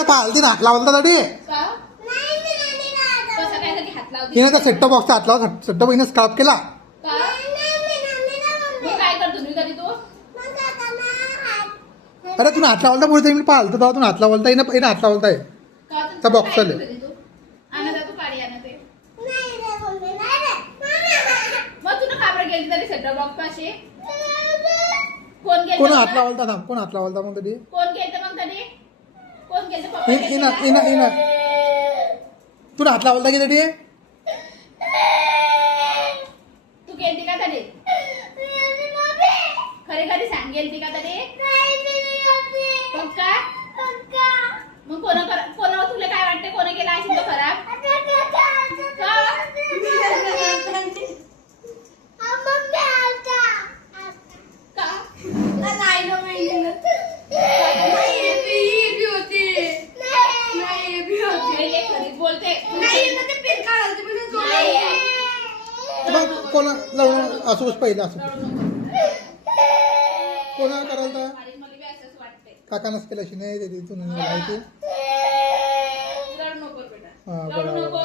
ना पालती हात लावला तरी का? कसं काय कधी हात लावते? तिने त्या सेट्टॉप बॉक्सचा हात लावला सेट्टॉप बॉक्सने स्क्रॅप केला. का? मग काय करतो तुम्ही कधी तू? अरे तुम्ही हात लावला पुढे मी पालतो तेव्हा तुम्ही हात लावलता येणं हात लावलताय का तू- त्या box काय ला. करतो कधी तू? आणा जा तू काढी आणा ते. मग तू ना काबरा गेली तरी सेटअप बॉक्स पाशी कोण गेलं? कोण हात लावलता थांब कोण हात लावलता मग कधी कोण गेलं मग कधी? कोण गेलं? पप्पा गेलते का? येणार तुला हात लावलता की तरी तू गेलती का तरी? खरे खरी सांग गेलती का तरी? पक्का? मग कोणा तुला काय वाटतं कोणा केला असेल तो खराब? का? पहिले खरीच बोलते. मग कोणा लढून असू पहिला असू रडू नको. कोणा करायला मला बी असंच वाटतंय. काकानच केल्याशी नाही ते तू नाही माहिती रडू नको बेटा. हा रडू बरोबर नको.